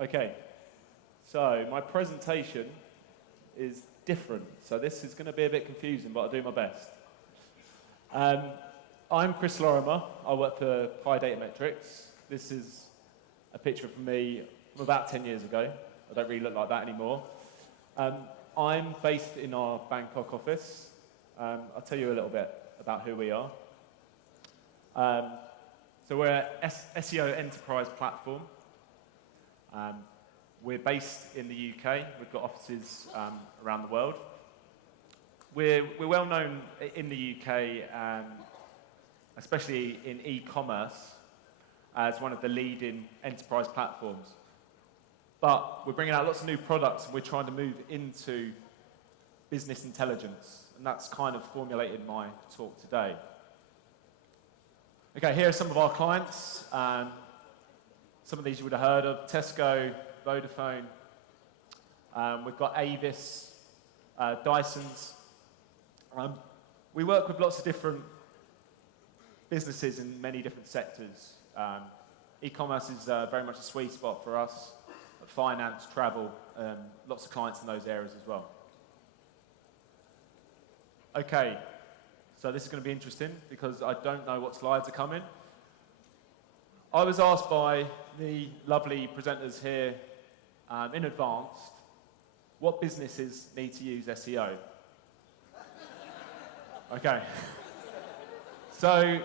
Okay, so my presentation is different. So this is going to be a bit confusing, but I'll do my best. I'm Chris Lorimer. I work for Pi Data Metrics. This is a picture of me from about 10 years ago. I don't really look like that anymore. I'm based in our Bangkok office. I'll tell you a little bit about who we are. So we're an SEO enterprise platform. We're based in the UK. We've got offices around the world. We're well known in the UK, especially in e-commerce, as one of the leading enterprise platforms. But we're bringing out lots of new products, and we're trying to move into business intelligence, and that's kind of formulated my talk today. Okay, here are some of our clients. Some of these you would have heard of: Tesco, Vodafone. We've got Avis, Dyson's. We work with lots of different businesses in many different sectors. E-commerce is very much a sweet spot for us. Finance, travel, lots of clients in those areas as well. Okay, so this is going to be interesting because I don't know what slides are coming. I was asked by the lovely presenters here in advance, what businesses need to use SEO? Okay. So,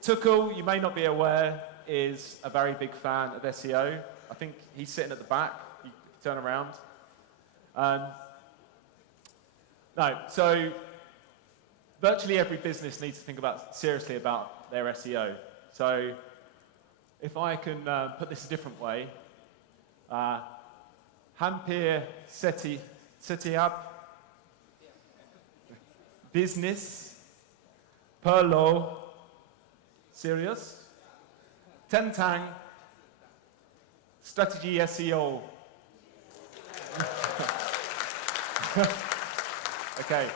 Tukul, you may not be aware, is a very big fan of SEO. I think he's sitting at the back. You turn around. No, so virtually every business needs to think seriously about their SEO. So if I can put this a different way, hampir setiap business perlu serius tentang strategi SEO. Okay.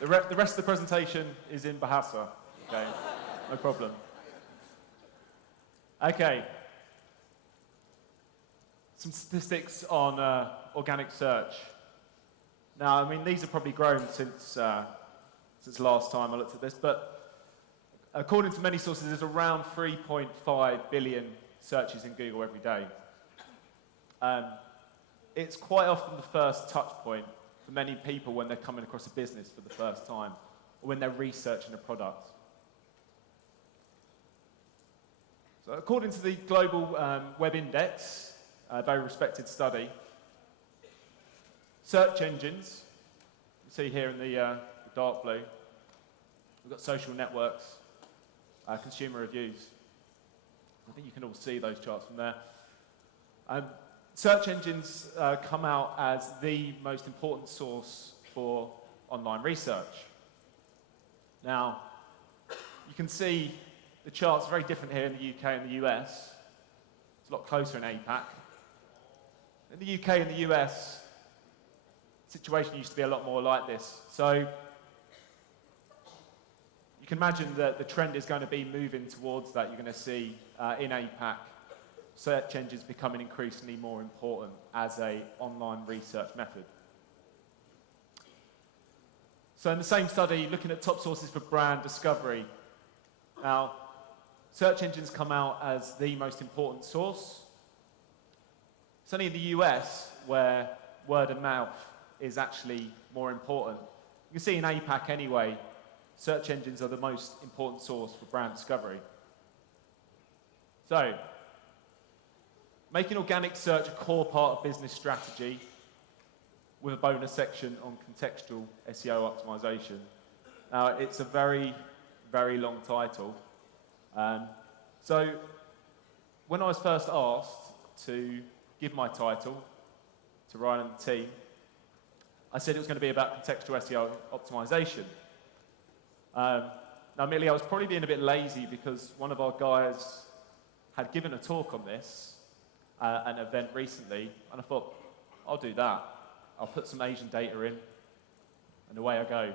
The rest of the presentation is in Bahasa. Okay. No problem. Okay. Some statistics on organic search. Now, I mean, these have probably grown since last time I looked at this, but according to many sources, there's around 3.5 billion searches in Google every day. It's quite often the first touch point for many people when they're coming across a business for the first time, or when they're researching a product. So according to the Global Web Index, a very respected study, search engines, you see here in the dark blue, we've got social networks, consumer reviews. I think you can all see those charts from there. Search engines come out as the most important source for online research. Now, you can see the charts are very different here in the UK and the US. It's a lot closer in APAC. In the UK and the US, the situation used to be a lot more like this. So you can imagine that the trend is going to be moving towards that. You're going to see in APAC, search engines becoming increasingly more important as an online research method. So in the same study, looking at top sources for brand discovery. Now, search engines come out as the most important source. It's only in the US where word of mouth is actually more important. You can see in APAC anyway, search engines are the most important source for brand discovery. So, making organic search a core part of business strategy with a bonus section on contextual SEO optimization. Now, it's a very, very long title. So, when I was first asked to give my title to Ryan and the team, I said it was going to be about contextual SEO optimization. Now, admittedly, I was probably being a bit lazy because one of our guys had given a talk on this at an event recently, and I thought, I'll do that. I'll put some Asian data in, and away I go.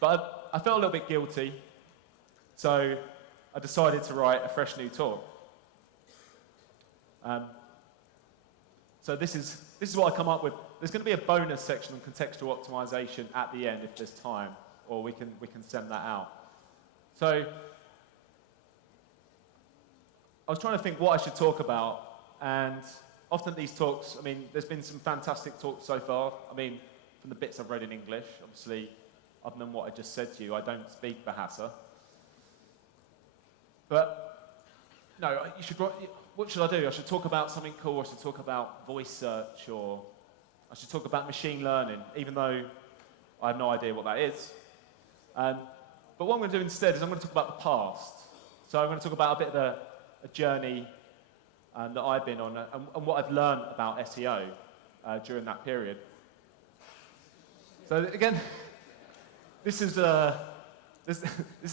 But I felt a little bit guilty, so I decided to write a fresh new talk. So this is what I come up with. There's going to be a bonus section on contextual optimization at the end if there's time, or we can send that out. So I was trying to think what I should talk about, and often these talks, I mean, there's been some fantastic talks so far. I mean, from the bits I've read in English, obviously, other than what I just said to you, I don't speak Bahasa. But, no, you should, what should I do? I should talk about something cool, I should talk about voice search, or I should talk about machine learning, even though I have no idea what that is. But what I'm going to do instead is I'm going to talk about the past. So I'm going to talk about a bit of a journey that I've been on and what I've learned about SEO during that period. So again, this is the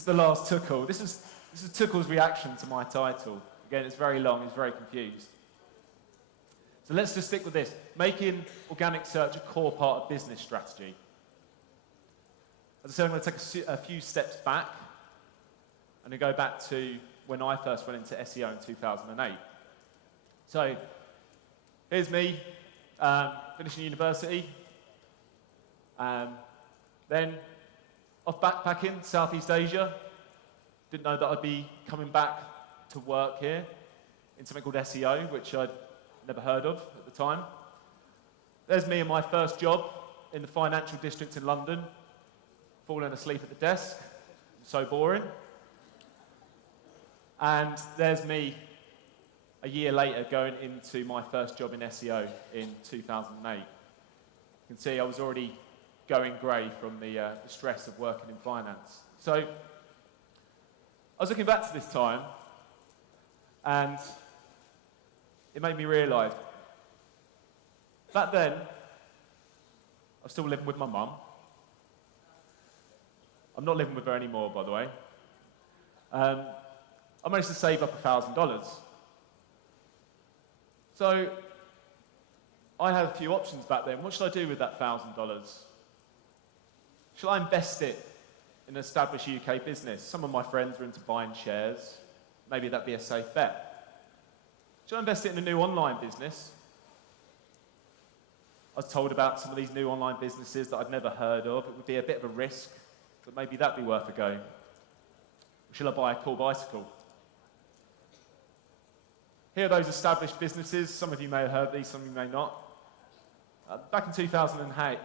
last Tuchel. This is Tuchel's reaction to my title. Again, it's very long, he's very confused. So let's just stick with this. Making organic search a core part of business strategy. As I said, I'm going to take a few steps back and then go back to when I first went into SEO in 2008. So here's me finishing university. Then off backpacking, Southeast Asia. Didn't know that I'd be coming back to work here in something called SEO, which I'd never heard of at the time. There's me in my first job in the financial district in London, falling asleep at the desk. So boring. And there's me a year later going into my first job in SEO in 2008. You can see I was already going grey from the stress of working in finance. So I was looking back to this time, and it made me realise, back then, I was still living with my mum. I'm not living with her anymore, by the way. I managed to save up $1,000. So I had a few options back then. What should I do with that $1,000? Shall I invest it in an established UK business? Some of my friends are into buying shares. Maybe that'd be a safe bet. Should I invest it in a new online business? I was told about some of these new online businesses that I'd never heard of. It would be a bit of a risk, but maybe that'd be worth a go. Or shall I buy a cool bicycle? Here are those established businesses. Some of you may have heard these, some of you may not. Back in 2008,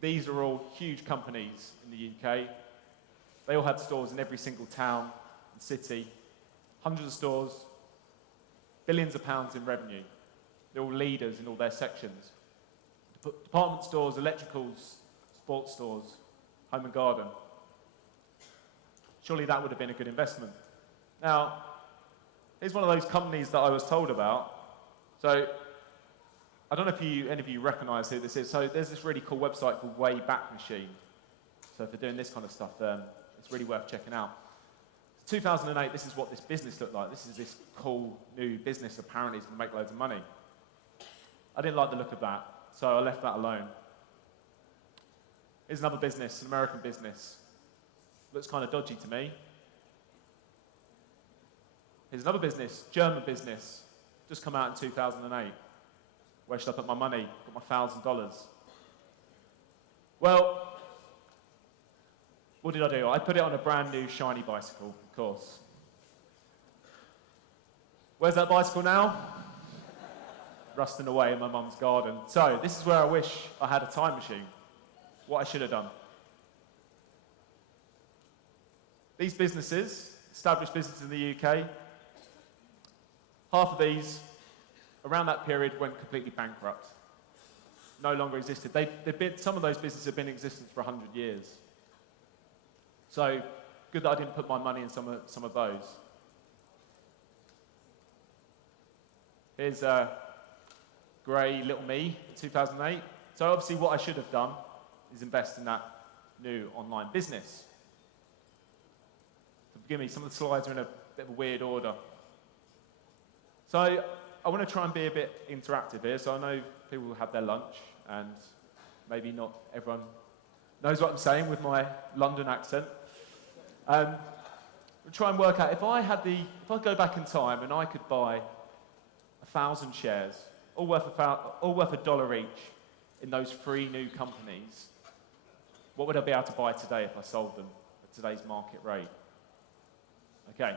these are all huge companies in the UK. They all had stores in every single town and city, hundreds of stores, billions of pounds in revenue. They're all leaders in all their sections. Department stores, electricals, sports stores, home and garden. Surely that would have been a good investment. Now, here's one of those companies that I was told about. So, I don't know if any of you recognise who this is. So there's this really cool website called Wayback Machine. So if they're doing this kind of stuff, it's really worth checking out. 2008, this is what this business looked like. This is this cool new business. Apparently it's going to make loads of money. I didn't like the look of that, so I left that alone. Here's another business, an American business. Looks kind of dodgy to me. Here's another business, German business, just come out in 2008. Where should I put my money? Got my $1,000. Well, what did I do? I put it on a brand new shiny bicycle, of course. Where's that bicycle now? Rusting away in my mum's garden. So this is where I wish I had a time machine. What I should have done. These businesses, established businesses in the UK, half of these, around that period, went completely bankrupt. No longer existed. Some of those businesses have been in existence for 100 years. So, good that I didn't put my money in some of those. Here's grey little me in 2008. So obviously what I should have done is invest in that new online business. Forgive me, some of the slides are in a bit of a weird order. So I want to try and be a bit interactive here. So I know people will have their lunch, and maybe not everyone knows what I'm saying with my London accent. we'll try and work out, if I go back in time and I could buy 1,000 shares, all worth $1 each in those 3 new companies, what would I be able to buy today if I sold them at today's market rate? Okay,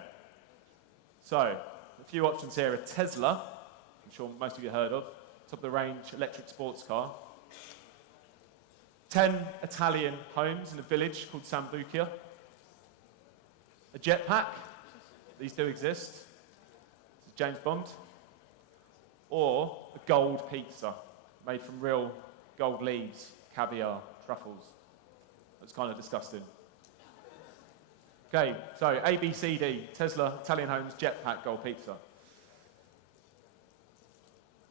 so a few options here. A Tesla, I'm sure most of you heard of, top of the range electric sports car. 10 Italian homes in a village called Sambuca. A jetpack, these do exist. This is James Bond. Or a gold pizza made from real gold leaves, caviar, truffles. That's kind of disgusting. Okay, so A, B, C, D, Tesla, Italian homes, jetpack, gold pizza.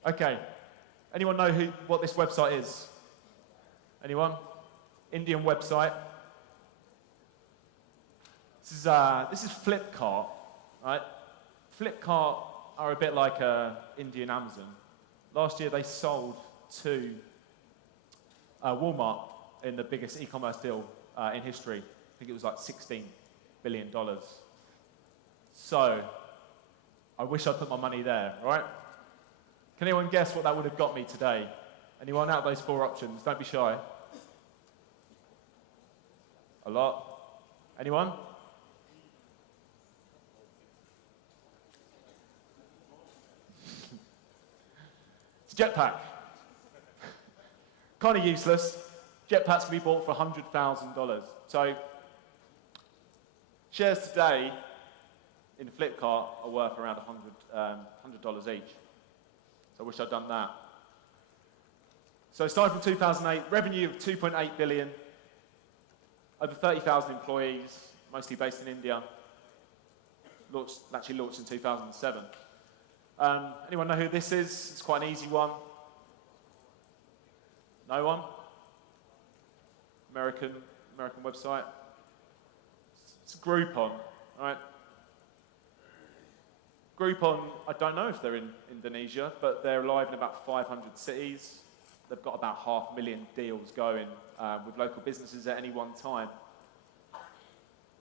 Okay, anyone know what this website is? Anyone? Indian website. This is Flipkart, right? Flipkart are a bit like Indian Amazon. Last year they sold to Walmart in the biggest e-commerce deal in history. I think it was like $16 billion. So, I wish I'd put my money there, right? Can anyone guess what that would have got me today? Anyone out of those 4 options? Don't be shy. A lot. Anyone? It's a jetpack. Kind of useless. Jetpacks can be bought for $100,000. So, shares today in Flipkart are worth around $100 each. So I wish I'd done that. So starting from 2008, revenue of 2.8 billion, over 30,000 employees, mostly based in India. Actually launched in 2007. Anyone know who this is? It's quite an easy one. No one? American website. It's Groupon, right? Groupon, I don't know if they're in Indonesia, but they're live in about 500 cities. They've got about 500,000 deals going with local businesses at any one time.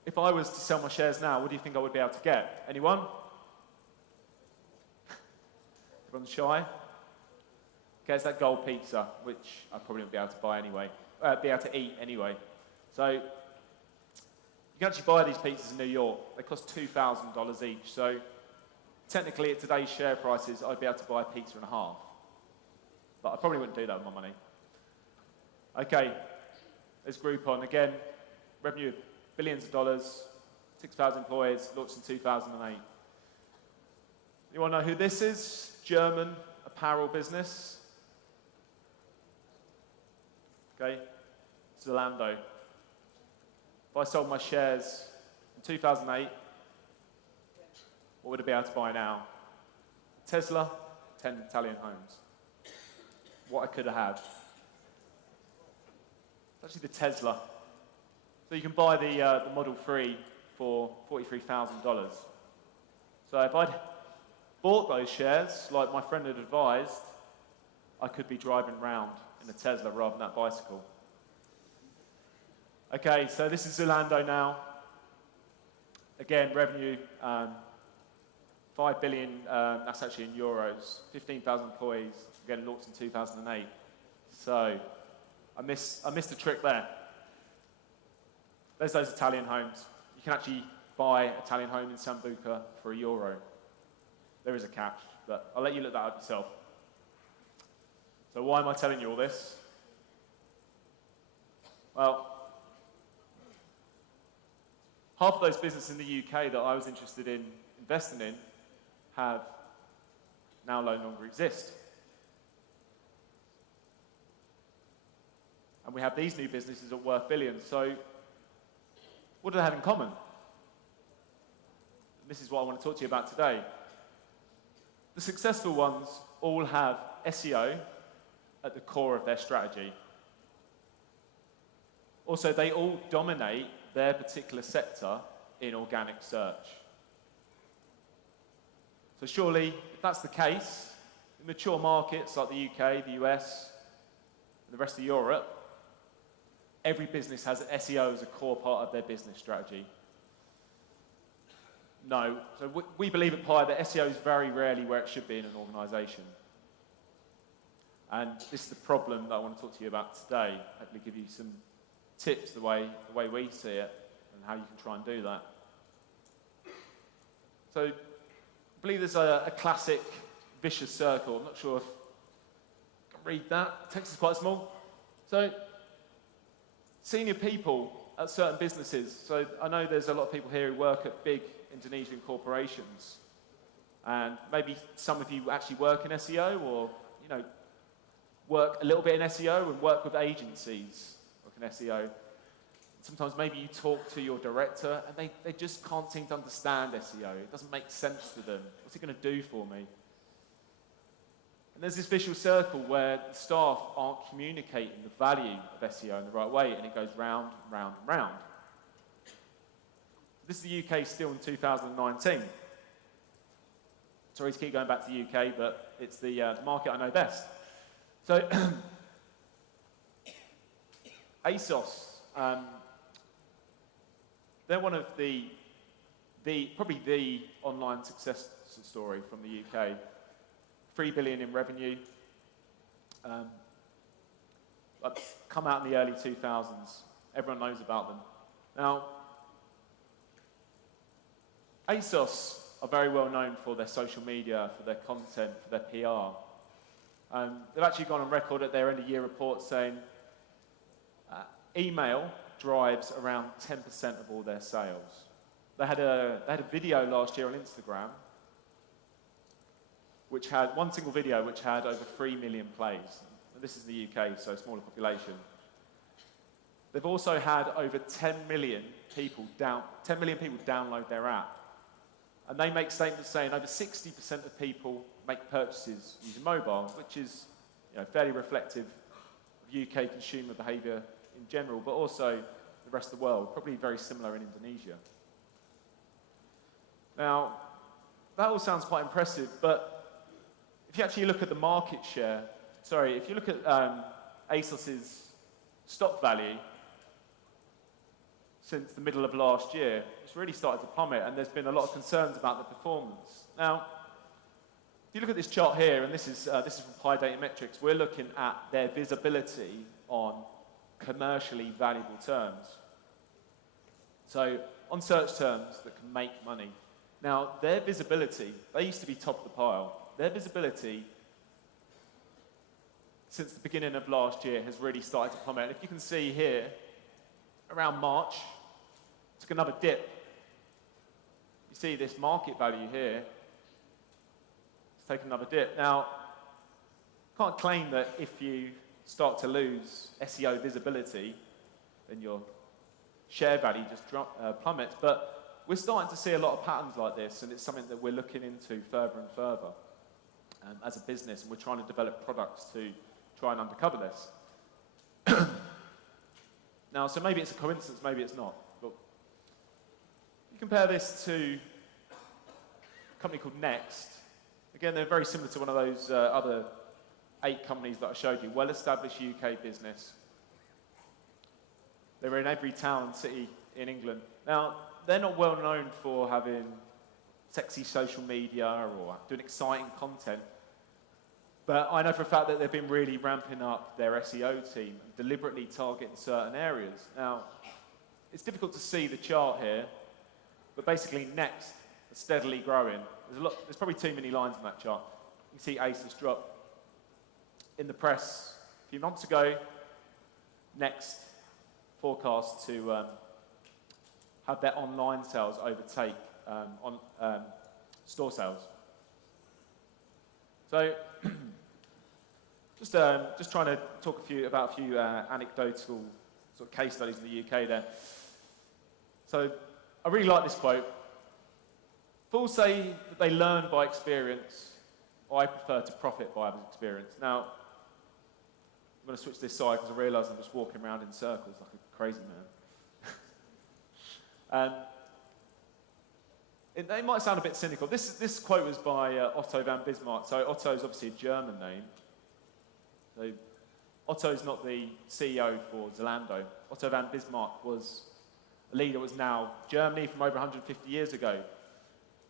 If I was to sell my shares now, what do you think I would be able to get? Anyone? Everyone's shy? Okay, it's that gold pizza, which I probably wouldn't be able to buy anyway, be able to eat anyway. So, you can actually buy these pizzas in New York. They cost $2,000 each. So, technically, at today's share prices, I'd be able to buy a pizza and a half. But I probably wouldn't do that with my money. Okay, there's Groupon. Again, revenue of billions of dollars, 6,000 employees, launched in 2008. You want to know who this is? German apparel business. Okay, Zalando. If I sold my shares in 2008, what would I be able to buy now? Tesla, 10 Italian homes. What I could have had. It's actually the Tesla. So you can buy the Model 3 for $43,000. So if I'd bought those shares, like my friend had advised, I could be driving around in a Tesla rather than that bicycle. Okay, so this is Zalando now. Again, revenue, 5 billion, that's actually in euros, 15,000 employees, again launched in 2008. So, I missed a trick there. There's those Italian homes. You can actually buy an Italian home in Sambuca for €1. There is a catch, but I'll let you look that up yourself. So why am I telling you all this? Well, half of those businesses in the UK that I was interested in investing in have now no longer exist. And we have these new businesses that are worth billions. So what do they have in common? And this is what I want to talk to you about today. The successful ones all have SEO at the core of their strategy. Also, they all dominate their particular sector in organic search. So surely, if that's the case, in mature markets like the UK, the US, and the rest of Europe, every business has SEO as a core part of their business strategy. No. So we believe at Pi that SEO is very rarely where it should be in an organisation. And this is the problem that I want to talk to you about today. Hopefully give you some tips the way we see it and how you can try and do that. So I believe there's a classic vicious circle. I'm not sure if I can read that. The text is quite small. So senior people at certain businesses. So I know there's a lot of people here who work at big Indonesian corporations. And maybe some of you actually work in SEO or, you know, work a little bit in SEO and work with agencies work in SEO. Sometimes maybe you talk to your director and they just can't seem to understand SEO. It doesn't make sense to them. What's it going to do for me? And there's this vicious circle where the staff aren't communicating the value of SEO in the right way, and it goes round and round and round. This is the UK still in 2019. Sorry to keep going back to the UK, but it's the market I know best. So, ASOS, they're one of probably the online success story from the UK. 3 billion in revenue. Come out in the early 2000s. Everyone knows about them. Now, ASOS are very well known for their social media, for their content, for their PR. They've actually gone on record at their end-of-year report saying email drives around 10% of all their sales. They had a video last year on Instagram which had one single video which had over 3 million plays. And this is the UK, so a smaller population. They've also had over 10 million people download their app. And they make statements saying over 60% of people make purchases using mobile, which is, you know, fairly reflective of UK consumer behaviour in general, but also the rest of the world, probably very similar in Indonesia. Now, that all sounds quite impressive, but if you actually look at the market share, if you look at ASOS's stock value since the middle of last year, it's really started to plummet, and there's been a lot of concerns about the performance. Now, if you look at this chart here, and this is from Pi Data Metrics, we're looking at their visibility on commercially valuable terms. So, on search terms that can make money. Now, their visibility, they used to be top of the pile. Their visibility since the beginning of last year has really started to plummet. And if you can see here, around March, took another dip. You see this market value here, it's taken another dip. Now, can't claim that if you start to lose SEO visibility, then your share value just plummets. But we're starting to see a lot of patterns like this, and it's something that we're looking into further and further as a business, and we're trying to develop products to try and uncover this. Now, so maybe it's a coincidence, maybe it's not. But you compare this to a company called Next. Again, they're very similar to one of those other 8 companies that I showed you. Well-established UK business. They were in every town and city in England. Now, they're not well known for having sexy social media or doing exciting content. But I know for a fact that they've been really ramping up their SEO team and deliberately targeting certain areas. Now, it's difficult to see the chart here, but basically Next is steadily growing. There's probably too many lines in that chart. You can see ASOS drop. In the press a few months ago, Next forecast to have their online sales overtake store sales. So, just trying to talk about a few anecdotal sort of case studies in the UK there. So, I really like this quote. Fools say that they learn by experience, or I prefer to profit by experience. Now, I'm going to switch this side because I realise I'm just walking around in circles like a crazy man. It might sound a bit cynical. This quote was by Otto von Bismarck. So Otto is obviously a German name. So Otto is not the CEO for Zalando. Otto von Bismarck was a leader that was now Germany from over 150 years ago.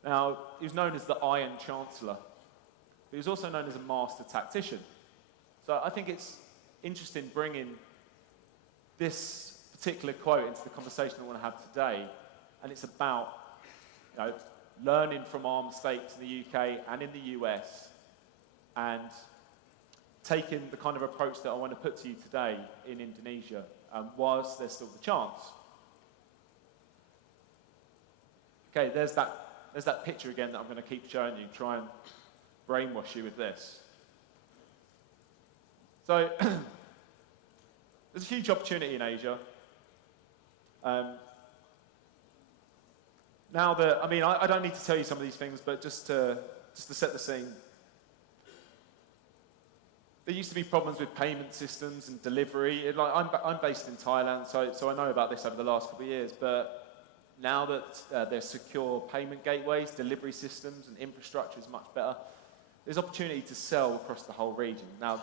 Now, he was known as the Iron Chancellor. But he was also known as a master tactician. So I think it's interesting bringing this particular quote into the conversation I want to have today. And it's about, you know, learning from our mistakes in the UK and in the US, and taking the kind of approach that I want to put to you today in Indonesia, whilst there's still the chance. Okay, there's that picture again that I'm going to keep showing you, try and brainwash you with this. So, there's a huge opportunity in Asia. Now that, I mean, I don't need to tell you some of these things, but just to set the scene. There used to be problems with payment systems and delivery. I'm based in Thailand, so I know about this over the last couple of years, but now that there's secure payment gateways, delivery systems, and infrastructure is much better, there's opportunity to sell across the whole region. Now,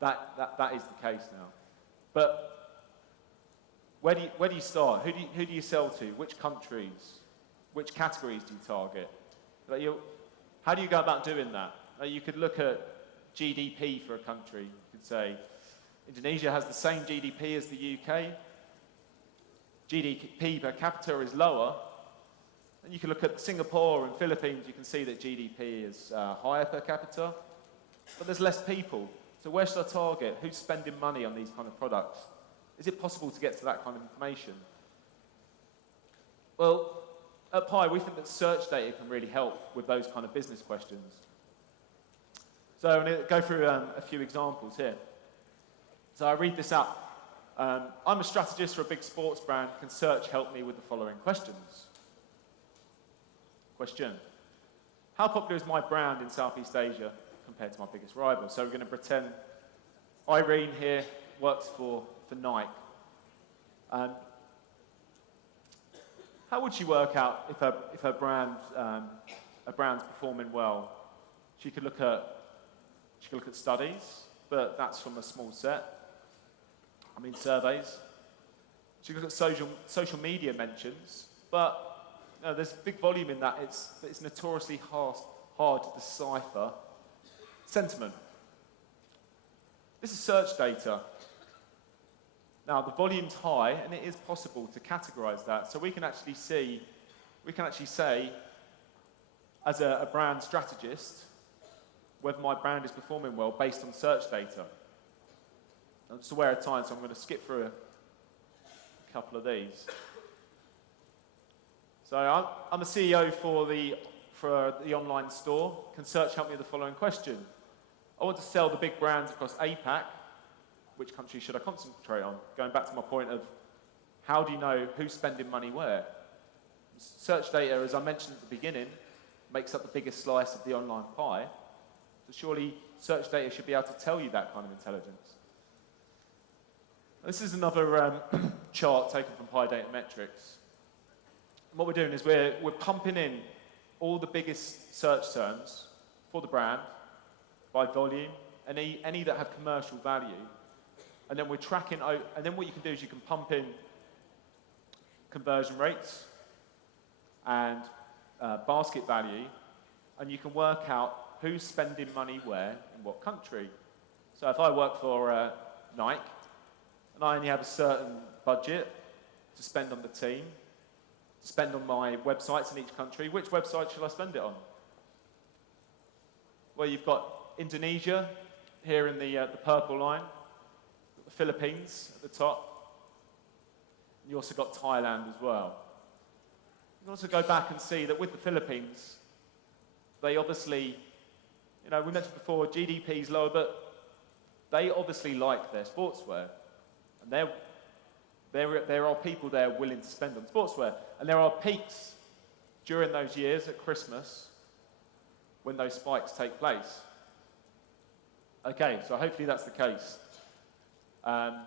that is the case now. But where do you start? Who do you sell to? Which countries? Which categories do you target? How do you go about doing that? You could look at GDP for a country. You could say Indonesia has the same GDP as the UK. GDP per capita is lower. And you can look at Singapore and Philippines. You can see that GDP is higher per capita, but there's less people. So where should I target? Who's spending money on these kind of products? Is it possible to get to that kind of information? Well, at Pi, we think that search data can really help with those kind of business questions. So I'm going to go through a few examples here. So I read this out. I'm a strategist for a big sports brand. Can search help me with the following questions? Question: how popular is my brand in Southeast Asia compared to my biggest rival? So we're going to pretend Irene here works for Nike. How would she work out if her brand's performing well? She could look at studies, but that's from a small set. I mean surveys. She could look at social media mentions, but there's big volume in that. It's notoriously hard to decipher sentiment. This is search data. Now, the volume's high, and it is possible to categorize that. So we can actually say, as a brand strategist, whether my brand is performing well based on search data. I'm just aware of time, so I'm going to skip through a couple of these. So I'm a CEO for the online store. Can search help me with the following question? I want to sell the big brands across APAC. Which country should I concentrate on? Going back to my point of how do you know who's spending money where? Search data, as I mentioned at the beginning, makes up the biggest slice of the online pie. So surely search data should be able to tell you that kind of intelligence. This is another chart taken from Pi Data Metrics. And what we're doing is we're pumping in all the biggest search terms for the brand by volume, any that have commercial value. And then we're tracking out, and then what you can do is you can pump in conversion rates and basket value, and you can work out who's spending money where in what country. So if I work for Nike, and I only have a certain budget to spend on the team, to spend on my websites in each country, which website should I spend it on? Well, you've got Indonesia here in the purple line. The Philippines at the top. You also got Thailand as well. You can also go back and see that with the Philippines, they obviously, we mentioned before GDP is lower, but they obviously like their sportswear. And there are people there willing to spend on sportswear. And there are peaks during those years at Christmas when those spikes take place. Okay, so hopefully that's the case.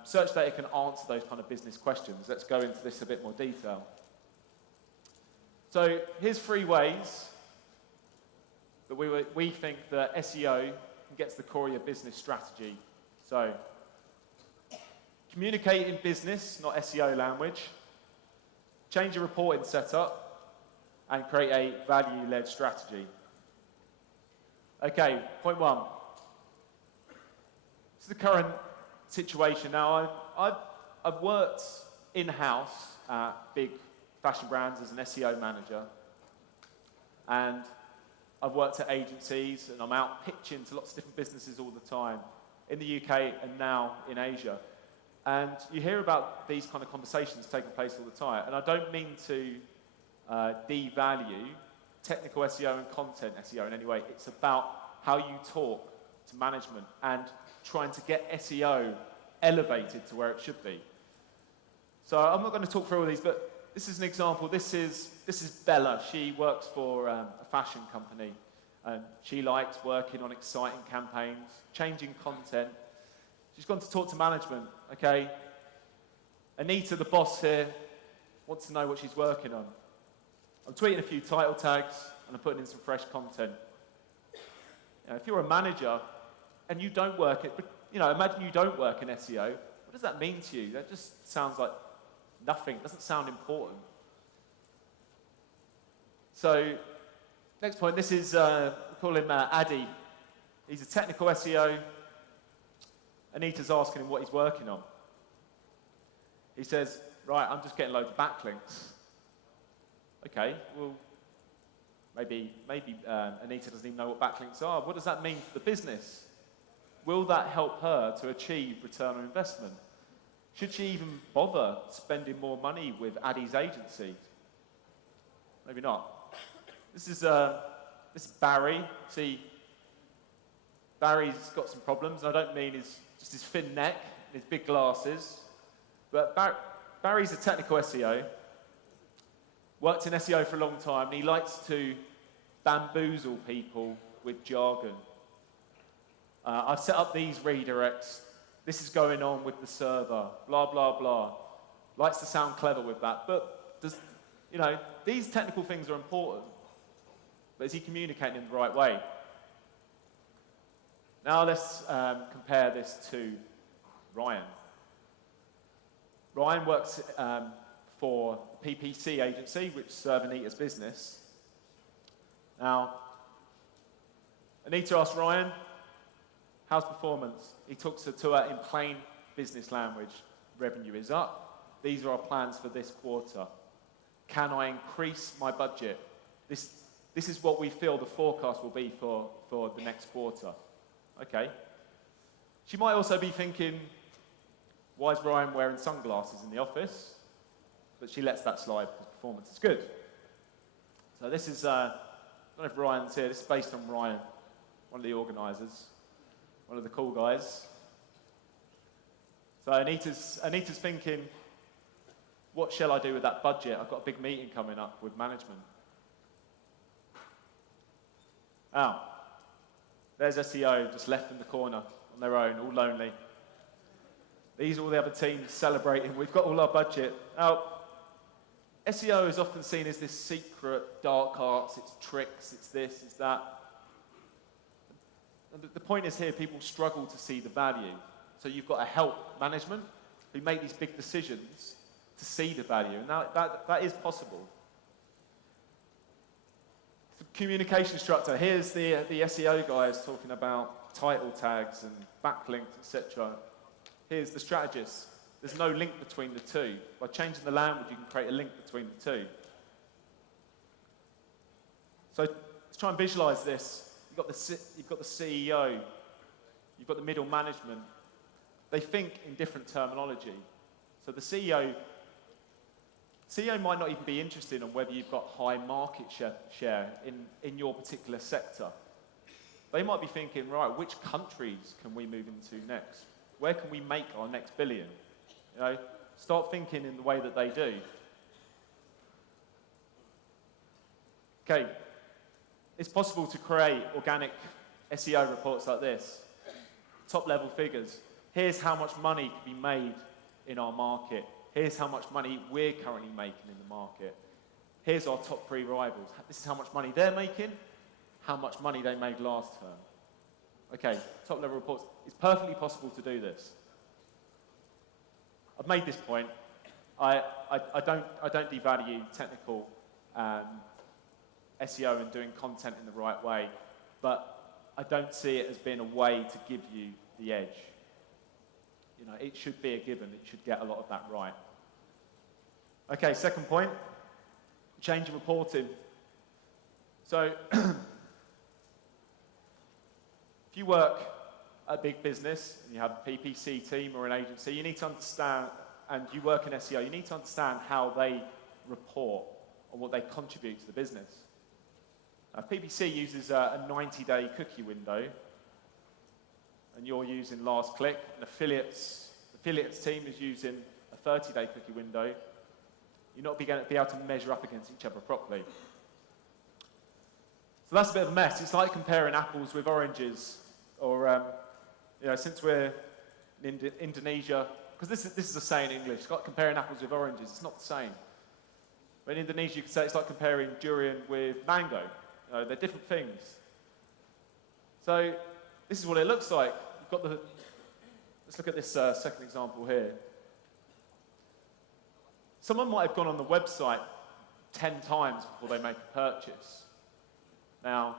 Search data can answer those kind of business questions. Let's go into this a bit more detail. So here's 3 ways that we think that SEO gets the core of your business strategy. So communicate in business, not SEO language. Change your reporting setup. and create a value-led strategy. Okay, point one. This is the current situation. Now, I've worked in-house at big fashion brands as an SEO manager, and I've worked at agencies, and I'm out pitching to lots of different businesses all the time, in the UK and now in Asia. And you hear about these kind of conversations taking place all the time, and I don't mean to devalue technical SEO and content SEO in any way. It's about how you talk to management and trying to get SEO elevated to where it should be. So I'm not going to talk through all these, but this is an example. This is Bella. She works for a fashion company, and she likes working on exciting campaigns, changing content. She's gone to talk to management. Okay, Anita, the boss here, wants to know what she's working on. I'm tweeting a few title tags, and I'm putting in some fresh content. You know, if you're a manager and you don't work it, imagine you don't work in SEO. What does that mean to you? That just sounds like nothing. It doesn't sound important. So, next point. This is, we call him Addy. He's a technical SEO. Anita's asking him what he's working on. He says, right, I'm just getting loads of backlinks. Okay, well, maybe Anita doesn't even know what backlinks are. What does that mean for the business? Will that help her to achieve return on investment? Should she even bother spending more money with Addy's agency? Maybe not. This is Barry. See, Barry's got some problems. I don't mean just his thin neck and his big glasses. But Barry's a technical SEO. Worked in SEO for a long time, and he likes to bamboozle people with jargon. I've set up these redirects. This is going on with the server, blah, blah, blah. Likes to sound clever with that. But, these technical things are important. But is he communicating in the right way? Now let's compare this to Ryan. Ryan works for a PPC agency, which serves Anita's business. Now, Anita asked Ryan, how's performance? He talks to her in plain business language. Revenue is up. These are our plans for this quarter. Can I increase my budget? This is what we feel the forecast will be for the next quarter. Okay. She might also be thinking, why is Ryan wearing sunglasses in the office? But she lets that slide because performance is good. So this is, I don't know if Ryan's here, this is based on Ryan, one of the organisers, one of the cool guys. So Anita's thinking, what shall I do with that budget? I've got a big meeting coming up with management. Oh, there's SEO just left in the corner on their own, all lonely. These are all the other teams celebrating. We've got all our budget. Now, SEO is often seen as this secret, dark arts, it's tricks, it's this, it's that. And the point is here, people struggle to see the value. So you've got to help management who make these big decisions to see the value. And now that is possible. The communication structure. Here's the SEO guys talking about title tags and backlinks, etc. Here's the strategist. There's no link between the two. By changing the language, you can create a link between the two. So let's try and visualize this. You've got the CEO. You've got the middle management. They think in different terminology. So the CEO might not even be interested in whether you've got high market share in your particular sector. They might be thinking, right, which countries can we move into next? Where can we make our next billion? Start thinking in the way that they do. Okay, it's possible to create organic SEO reports like this. Top-level figures. Here's how much money can be made in our market. Here's how much money we're currently making in the market. Here's our top 3 rivals. This is how much money they're making, how much money they made last term. Okay, top-level reports. It's perfectly possible to do this. I've made this point. I don't devalue technical SEO and doing content in the right way, but I don't see it as being a way to give you the edge. You know, it should be a given. It should get a lot of that right. Okay, second point, change in reporting. So, if you work at a big business, and you have a PPC team or an agency, you need to understand, and you work in SEO, you need to understand how they report on what they contribute to the business. PPC uses a 90-day cookie window, and you're using last click, and affiliates team is using a 30-day cookie window. You're not going to be able to measure up against each other properly. So that's a bit of a mess. It's like comparing apples with oranges, or you know, since we're in Indonesia, because this is a saying in English, it's like comparing apples with oranges. It's not the same. But in Indonesia, you could say it's like comparing durian with mango. You know, they're different things. So this is what it looks like. You've got let's look at this second example here. Someone might have gone on the website 10 times before they make a purchase. Now,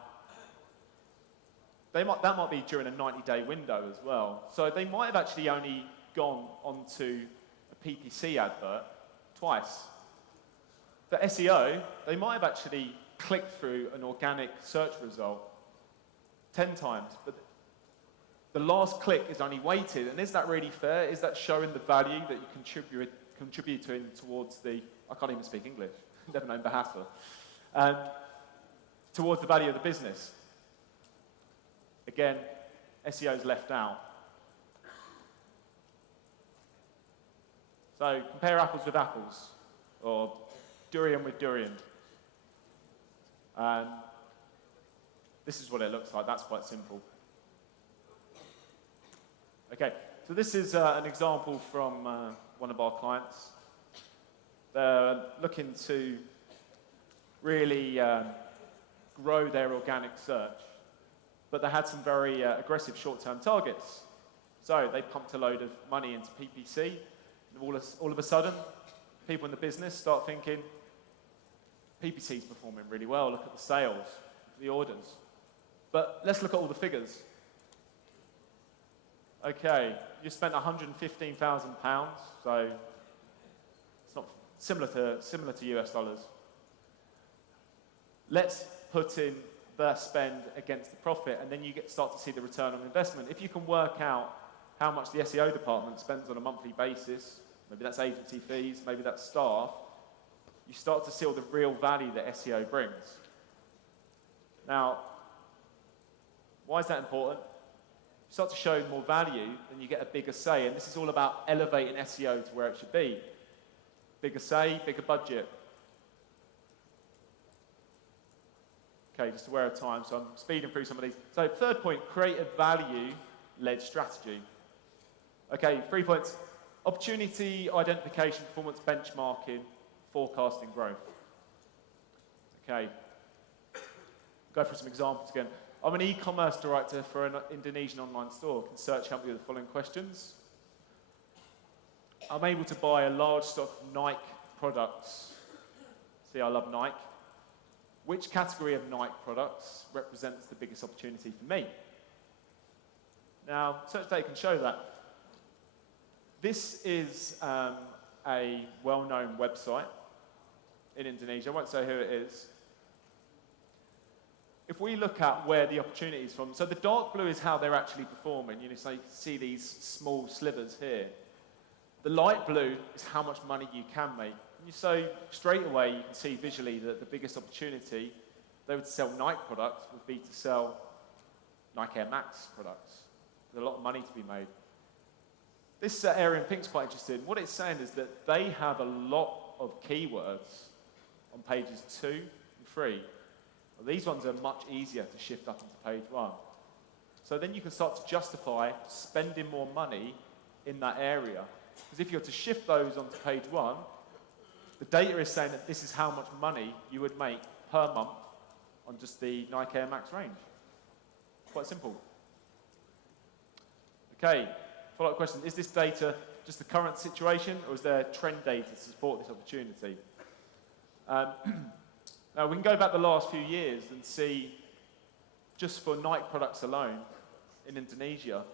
that might be during a 90-day window as well. So they might have actually only gone onto a PPC advert twice. For SEO, they might have actually clicked through an organic search result 10 times. But the last click is only weighted. And is that really fair? Is that showing the value that you contributing towards the, I can't even speak English, never known Bahasa, towards the value of the business? Again, SEO is left out. So compare apples with apples, or durian with durian. This is what it looks like. That's quite simple. Okay, so this is an example from one of our clients. They're looking to really grow their organic search, but they had some very aggressive short-term targets. So they pumped a load of money into PPC, and all of a sudden, people in the business start thinking, PPC is performing really well, look at the sales, the orders. But let's look at all the figures. Okay, you spent £115,000, so it's not similar to US dollars. Let's put in the spend against the profit, and then you start to see the return on investment. If you can work out how much the SEO department spends on a monthly basis, maybe that's agency fees, maybe that's staff, you start to see all the real value that SEO brings. Now, why is that important? You start to show more value, then you get a bigger say, and this is all about elevating SEO to where it should be. Bigger say, bigger budget. Okay, just aware of time, so I'm speeding through some of these. So third point, create a value-led strategy. Okay, 3 points. Opportunity, identification, performance benchmarking, forecasting growth. Okay, go through some examples again. I'm an e-commerce director for an Indonesian online store. Can search help me with the following questions? I'm able to buy a large stock of Nike products. See, I love Nike. Which category of Nike products represents the biggest opportunity for me? Now, search data can show that. This is a well-known website in Indonesia. I won't say who it is. If we look at where the opportunity is from, so the dark blue is how they're actually performing. You know, so you can see these small slivers here. The light blue is how much money you can make. So straight away, you can see visually that the biggest opportunity, they would sell Nike products, would be to sell Nike Air Max products. There's a lot of money to be made. This area in pink is quite interesting. What it's saying is that they have a lot of keywords on pages 2 and 3. Well, these ones are much easier to shift up into page 1. So then you can start to justify spending more money in that area. Because if you're to shift those onto page 1, the data is saying that this is how much money you would make per month on just the Nike Air Max range. Quite simple. Okay, follow-up question. Is this data just the current situation, or is there trend data to support this opportunity? Now, we can go back the last few years and see, just for Nike products alone, in Indonesia,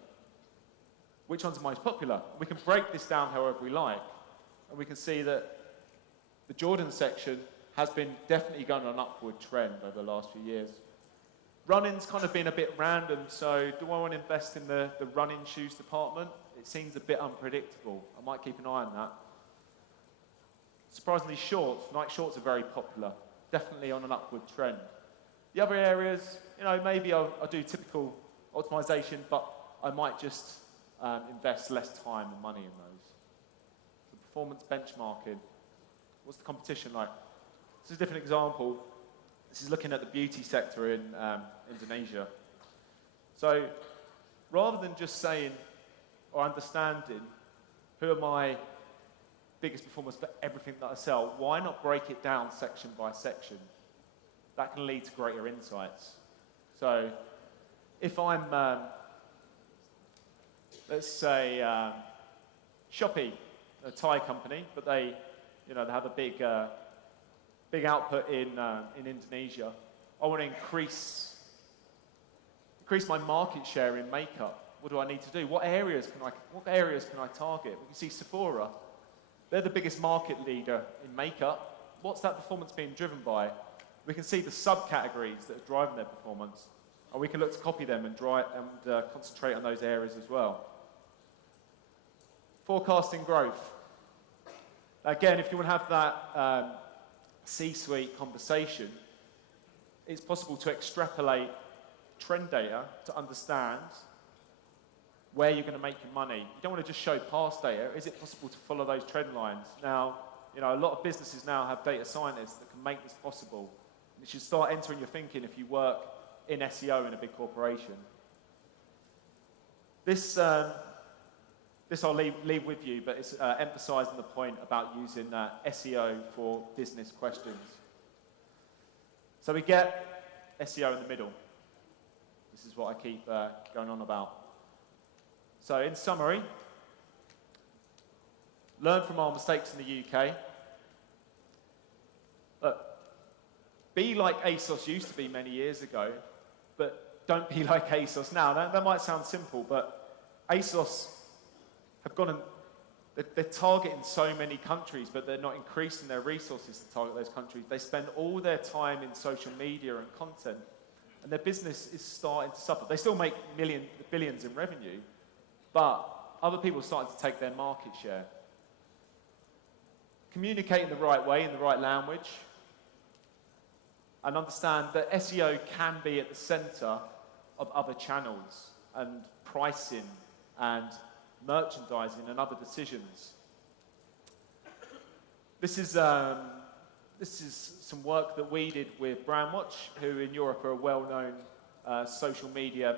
which ones are most popular. We can break this down however we like, and we can see that the Jordan section has been definitely going on an upward trend over the last few years. Running's kind of been a bit random, so do I want to invest in the running shoes department? It seems a bit unpredictable. I might keep an eye on that. Surprisingly, shorts. Nike shorts are very popular, definitely on an upward trend. The other areas, you know, maybe I'll do typical optimization, but I might just invest less time and money in those. The performance benchmarking. What's the competition like? This is a different example. This is looking at the beauty sector in Indonesia. So rather than just saying or understanding who are my biggest performers for everything that I sell, why not break it down section by section? That can lead to greater insights. So if I'm, let's say, Shopee, a Thai company, but they have a big output in Indonesia. I want to increase my market share in makeup. What do I need to do? What areas can I target? We can see Sephora. They're the biggest market leader in makeup. What's that performance being driven by? We can see the subcategories that are driving their performance, and we can look to copy them and concentrate on those areas as well. Forecasting growth. Again, if you want to have that C-suite conversation, it's possible to extrapolate trend data to understand where you're going to make your money. You don't want to just show past data. Is it possible to follow those trend lines? Now, a lot of businesses now have data scientists that can make this possible. You should start entering your thinking if you work in SEO in a big corporation. This I'll leave with you, but it's emphasising the point about using SEO for business questions. So we get SEO in the middle. This is what I keep going on about. So in summary, learn from our mistakes in the UK. Be like ASOS used to be many years ago, but don't be like ASOS now. That might sound simple, but ASOS have gone and they're targeting so many countries, but they're not increasing their resources to target those countries. They spend all their time in social media and content, and their business is starting to suffer. They still make billions in revenue, but other people are starting to take their market share. Communicate in the right way, in the right language, and understand that SEO can be at the center of other channels and pricing and merchandising and other decisions. This is some work that we did with Brandwatch, who in Europe are a well-known social media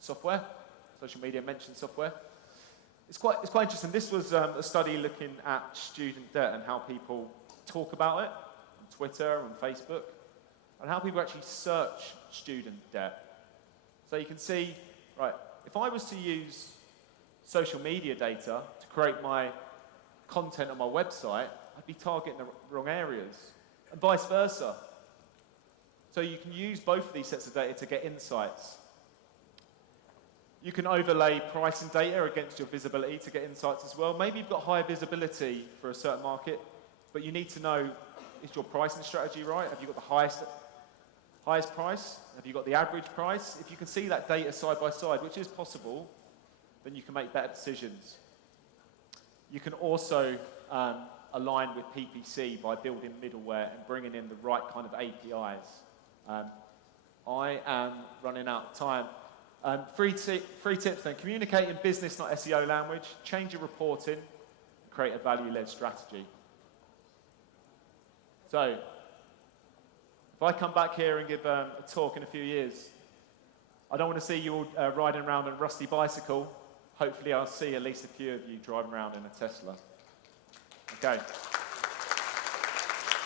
software, social media mention software. It's quite interesting. This was a study looking at student debt and how people talk about it on Twitter, on Facebook, and how people actually search student debt. So you can see, right, if I was to use social media data to create my content on my website, I'd be targeting the wrong areas, and vice versa. So you can use both of these sets of data to get insights. You can overlay pricing data against your visibility to get insights as well. Maybe you've got higher visibility for a certain market, but you need to know, is your pricing strategy right? Have you got the highest price? Have you got the average price? If you can see that data side by side, which is possible, then you can make better decisions. You can also align with PPC by building middleware and bringing in the right kind of APIs. I am running out of time. Three tips then. Communicate in business, not SEO language. Change your reporting. Create a value-led strategy. So, if I come back here and give a talk in a few years, I don't want to see you all riding around on a rusty bicycle. Hopefully I'll see at least a few of you driving around in a Tesla. Okay.